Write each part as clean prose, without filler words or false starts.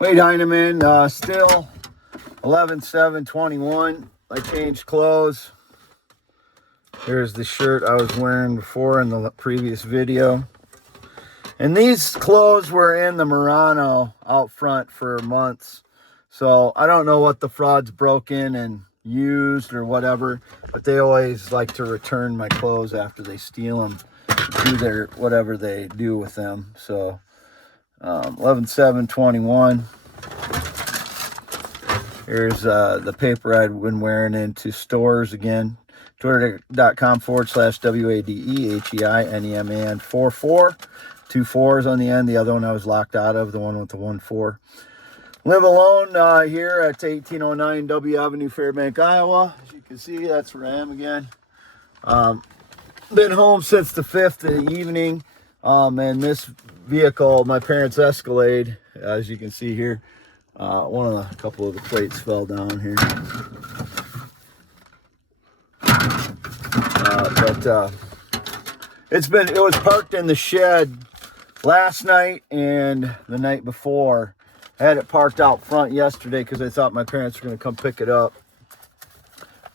Wade Heineman, still 11/7/21. I changed clothes. Here's the shirt I was wearing before in the previous video. And these clothes were in the Murano out front for months. So I don't know what the frauds broke in and used or whatever, but they always like to return my clothes after they steal them, do their whatever they do with them. So 11/7/21. Here's the paper I'd been wearing into stores again. Twitter.com/WADEHEINEMAN 44. 2 4s on the end. The other one I was locked out of, the one with the 1 4. Live alone here at 1809 W Avenue, Fairbank, Iowa. As you can see, that's where I am again. Been home since the 5th of the evening. And this vehicle, my parents' Escalade, as you can see here, a couple of the plates fell down here. It was parked in the shed last night and the night before. I had it parked out front yesterday because I thought my parents were going to come pick it up.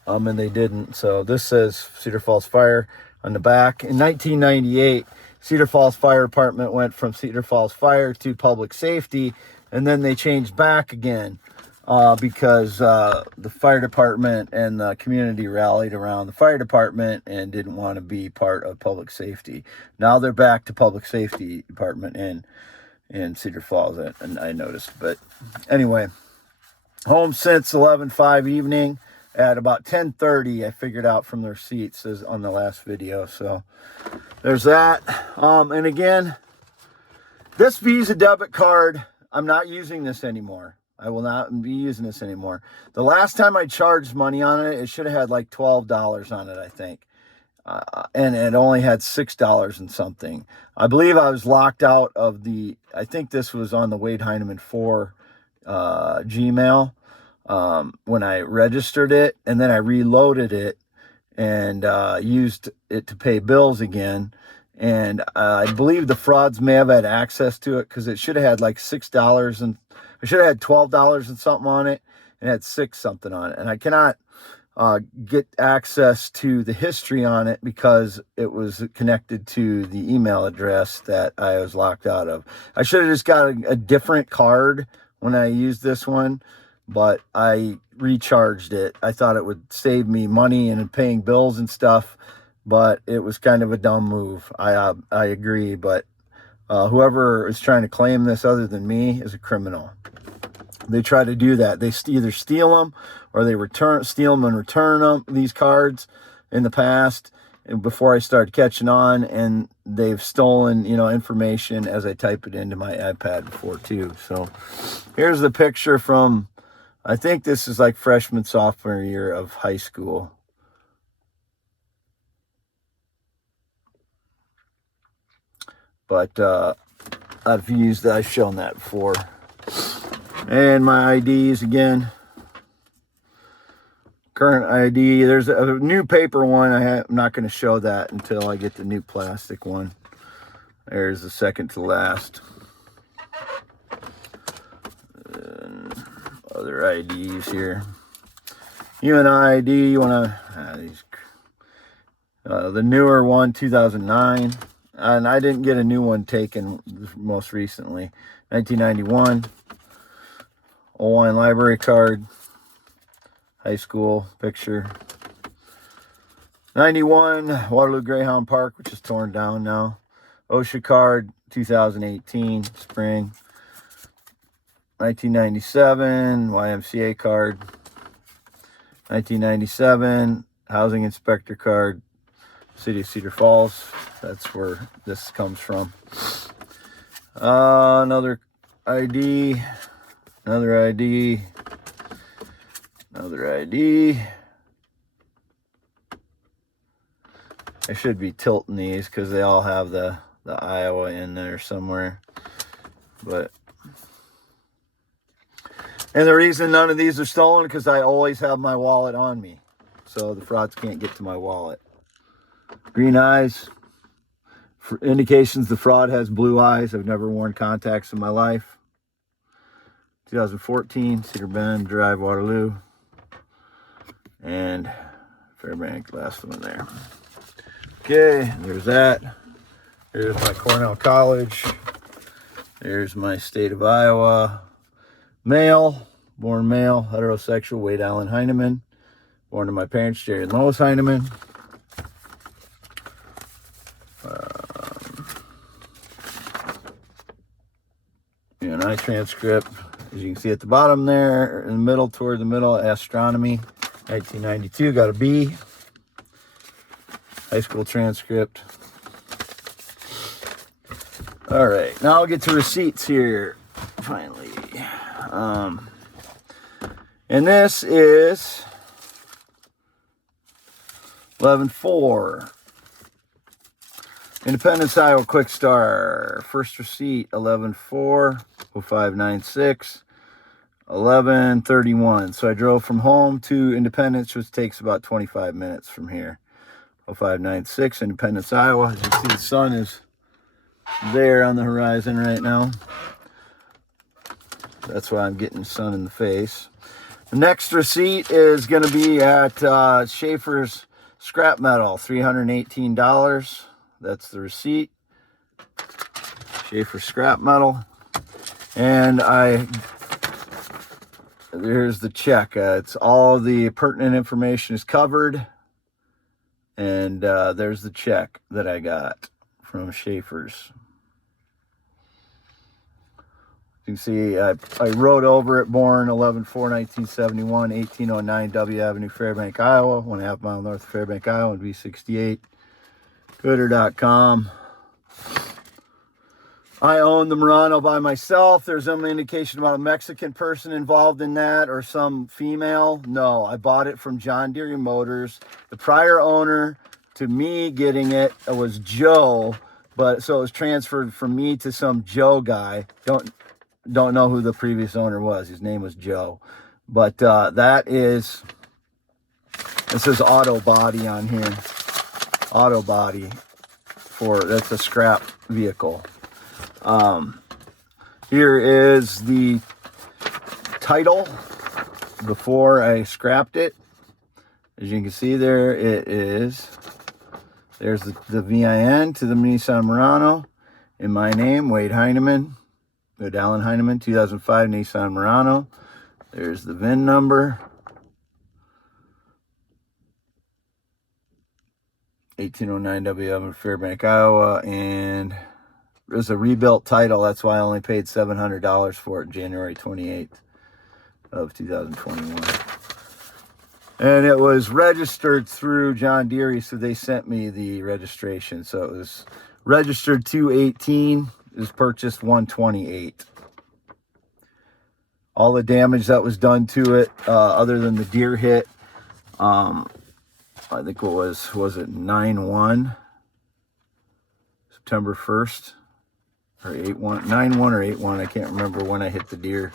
And they didn't. So this says Cedar Falls Fire on the back. In 1998, Cedar Falls Fire Department went from Cedar Falls Fire to Public Safety, and then they changed back again because the fire department and the community rallied around the fire department and didn't want to be part of Public Safety. Now they're back to Public Safety Department in Cedar Falls, and I noticed. But anyway, home since 11/5 evening. At about 10:30, I figured out from the receipts as on the last video. So there's that. And again, this Visa debit card, I'm not using this anymore. I will not be using this anymore. The last time I charged money on it, it should have had like $12 on it, I think. And it only had $6 and something. I believe I was locked out of I think this was on the Wade Heineman 4 Gmail when I registered it, and then I reloaded it and used it to pay bills again. And I believe the frauds may have had access to it because it should have had like $6 and I should have had $12 and something on it, and it had 6 something on it. And I cannot get access to the history on it because it was connected to the email address that I was locked out of. I should have just got a different card when I used this one, but I recharged it. I thought it would save me money and paying bills and stuff, but it was kind of a dumb move. I agree, but whoever is trying to claim this other than me is a criminal. They try to do that. They either steal them or they steal them and return them, these cards, in the past, and before I started catching on, and they've stolen, information as I type it into my iPad before too. So here's the picture from, I think this is like freshman, sophomore year of high school. But I've shown that before. And my IDs again. Current ID. There's a new paper one. I'm not going to show that until I get the new plastic one. There's the second to last. And other IDs here. UNID. You want to the newer one, 2009. And I didn't get a new one taken most recently. 1991. Old Wine Library card. High school picture. 91. Waterloo Greyhound Park, which is torn down now. OSHA card. 2018. Spring. 1997. YMCA card. 1997. Housing inspector card. City of Cedar Falls. That's where this comes from. Another ID. Another ID. Another ID. I should be tilting these because they all have the Iowa in there somewhere. And the reason none of these are stolen because I always have my wallet on me. So the frauds can't get to my wallet. Green eyes. For indications the fraud has blue eyes. I've never worn contacts in my life. 2014, Cedar Bend Drive, Waterloo. And Fairbank, last one there. Okay, there's that. Here's my Cornell College. There's my state of Iowa. Male, born male, heterosexual, Wade Allen Heineman. Born to my parents, Jerry and Lois Heineman. UNI transcript, as you can see at the bottom there, in the middle, toward the middle, astronomy, 1992, got a B. High school transcript. All right, now I'll get to receipts here, finally. And this is 11/4. Independence, Iowa, Quick Star. First receipt, 11/4, 0596, 11:31. So I drove from home to Independence, which takes about 25 minutes from here. 0596, Independence, Iowa. As you see, the sun is there on the horizon right now. That's why I'm getting sun in the face. The next receipt is going to be at Schaefer's Scrap Metal, $318. That's the receipt. Schaefer Scrap Metal. And there's the check. It's all the pertinent information is covered. And there's the check that I got from Schaefer's. You can see I wrote over it, born 11/4/1971, 1809 W Avenue, Fairbank, Iowa, 1.5 miles north of Fairbank, Iowa, and V68. Twitter.com. I own the Murano by myself. There's some indication about a Mexican person involved in that or some female. No, I bought it from John Deere Motors. The prior owner to me getting it was Joe, but so it was transferred from me to some Joe guy. Don't know who the previous owner was. His name was Joe. But it says auto body on here. Auto body that's a scrap vehicle. Here is the title before I scrapped it. As you can see there, it is. There's the VIN to the Nissan Murano. In my name, Wade Heineman. Wade Allen Heineman, 2005 Nissan Murano. There's the VIN number. 1809 W Fairbank, Iowa. And there's a rebuilt title. That's why I only paid $700 for it January 28th of 2021. And it was registered through John Deere, so they sent me the registration. So it was registered 218. It was purchased 128. All the damage that was done to it, other than the deer hit, I think what was it 9/1, September 1st, or 8/1, 9/1 or 8/1, I can't remember when I hit the deer,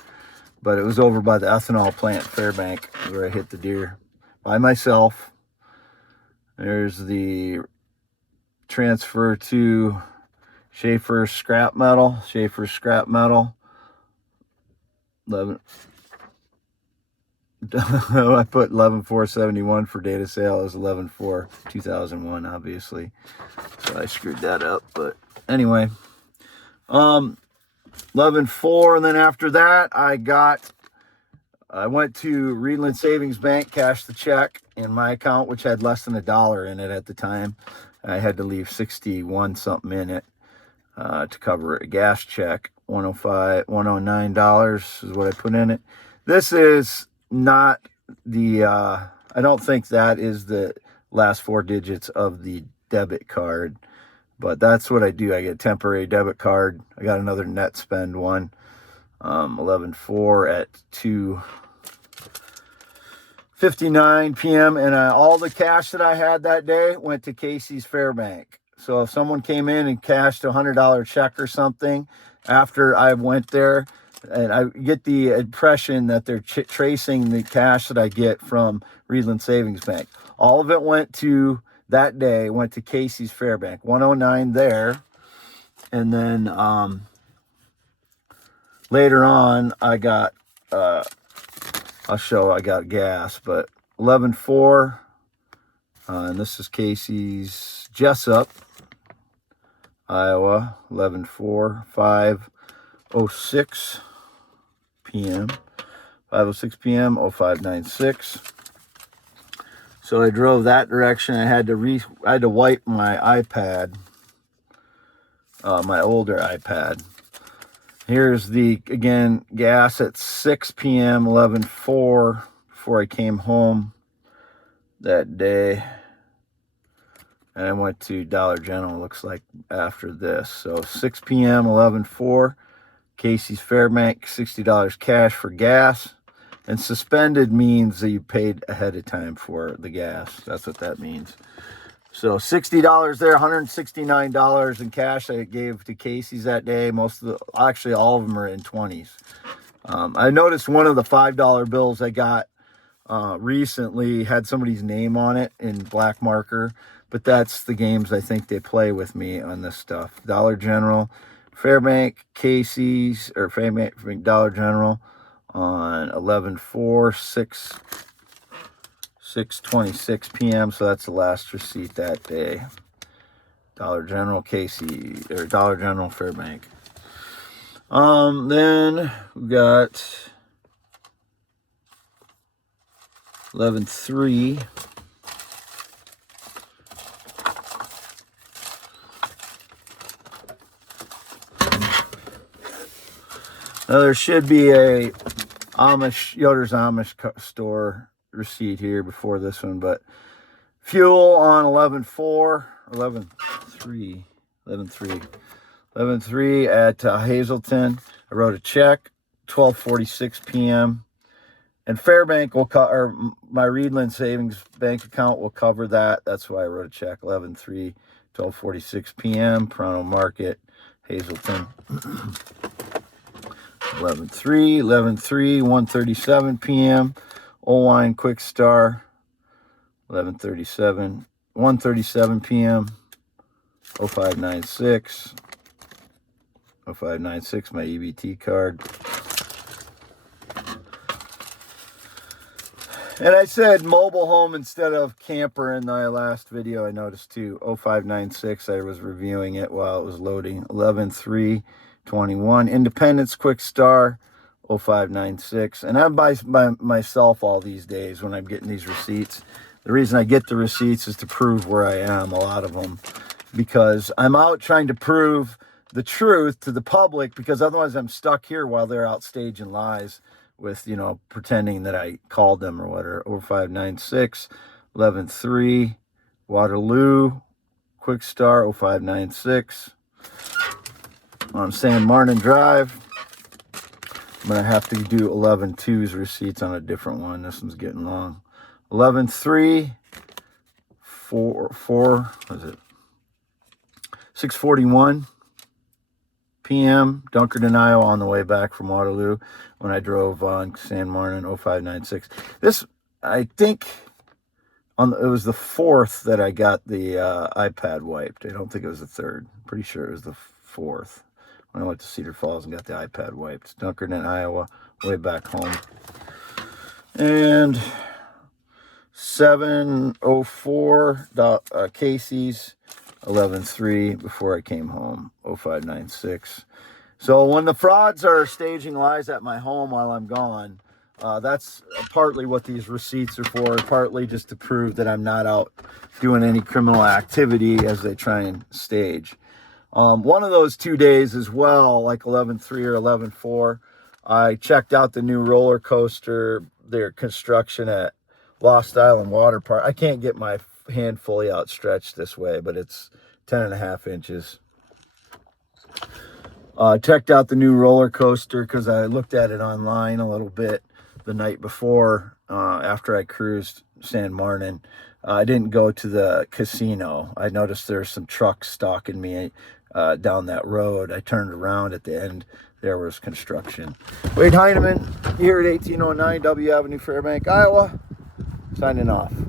but it was over by the ethanol plant, Fairbank, where I hit the deer by myself. There's the transfer to Schaefer's Scrap Metal. 11. I put 11/4/71 for data sale. It was 11/4/2001, obviously. So I screwed that up. But anyway, 11/4, and then after that, I went to Reedland Savings Bank, cashed the check in my account, which had less than $1 in it at the time. I had to leave 61 something in it to cover a gas check. $109 is what I put in it. This is not the, I don't think that is the last 4 digits of the debit card, but that's what I do. I get a temporary debit card. I got another net spend one, 11/4 at 2:59 p.m. And all the cash that I had that day went to Casey's Fairbank. So if someone came in and cashed a $100 check or something after I went there, and I get the impression that they're tracing the cash that I get from Reedland Savings Bank. All of it went to, that day, went to Casey's Fairbank. 109 there. And then later on, I got I'll show I got gas, but 11.4, and this is Casey's Jessup, Iowa, 11.4, 5:06 p.m. 5:06 p.m. 0596. So I drove that direction. I had to wipe my iPad, my older iPad. Here's the, again, gas at 6 p.m., 11.4, before I came home that day. And I went to Dollar General, looks like, after this. So 6 p.m., 11.4, Casey's Fairbank, $60 cash for gas. And suspended means that you paid ahead of time for the gas. That's what that means. So $60 there, $169 in cash I gave to Casey's that day. Actually all of them are in 20s. I noticed one of the $5 bills I got recently had somebody's name on it in black marker, but that's the games I think they play with me on this stuff. Dollar General, Fairbank, Casey's, or Fairbank, Dollar General on 11/4, 6:26 p.m. So that's the last receipt that day. Dollar General, Casey, or Dollar General, Fairbank. Then we got 11/3. Now there should be a Yoder's Amish store receipt here before this one, but fuel on 11/4, 11/3 at Hazelton. I wrote a check, 12:46 p.m. And Fairbank will cover, my Reedland Savings Bank account will cover that. That's why I wrote a check, 11/3, 12:46 p.m. Toronto Market, Hazelton. 11/3, 1:37 p.m. Oline Quick Star, 11:37, 1:37 p.m. 0596, 0596, my EBT card. And I said mobile home instead of camper in my last video, I noticed too. 0596, I was reviewing it while it was loading. 11/3/21, Independence Quick Star, 0596. And I'm by myself all these days when I'm getting these receipts. The reason I get the receipts is to prove where I am, a lot of them. Because I'm out trying to prove the truth to the public, because otherwise I'm stuck here while they're out staging lies with, you know, pretending that I called them or whatever. 0596, 11/3, Waterloo, Quick Star, 0596. On San Martin Drive, I'm going to have to do 11/2's receipts on a different one. This one's getting long. 11/3, 4, what is it? 6:41 p.m. Dunkerton, Iowa, on the way back from Waterloo when I drove on San Martin, 0596. This, I think, it was the 4th that I got the iPad wiped. I don't think it was the 3rd. Pretty sure it was the 4th when I went to Cedar Falls and got the iPad wiped. Dunkerton, Iowa, way back home. And 7:04 Casey's, 11/3 before I came home, 0596. So when the frauds are staging lies at my home while I'm gone, that's partly what these receipts are for, partly just to prove that I'm not out doing any criminal activity as they try and stage. One of those 2 days as well, like 11/3 or 11/4, I checked out the new roller coaster, their construction at Lost Island Water Park. I can't get my hand fully outstretched this way, but it's 10.5 inches. Checked out the new roller coaster because I looked at it online a little bit the night before, after I cruised San Martin. I didn't go to the casino. I noticed there's some trucks stalking me down that road. I turned around at the end. There was construction. Wade Heineman here at 1809 W Avenue, Fairbank, Iowa. Signing off.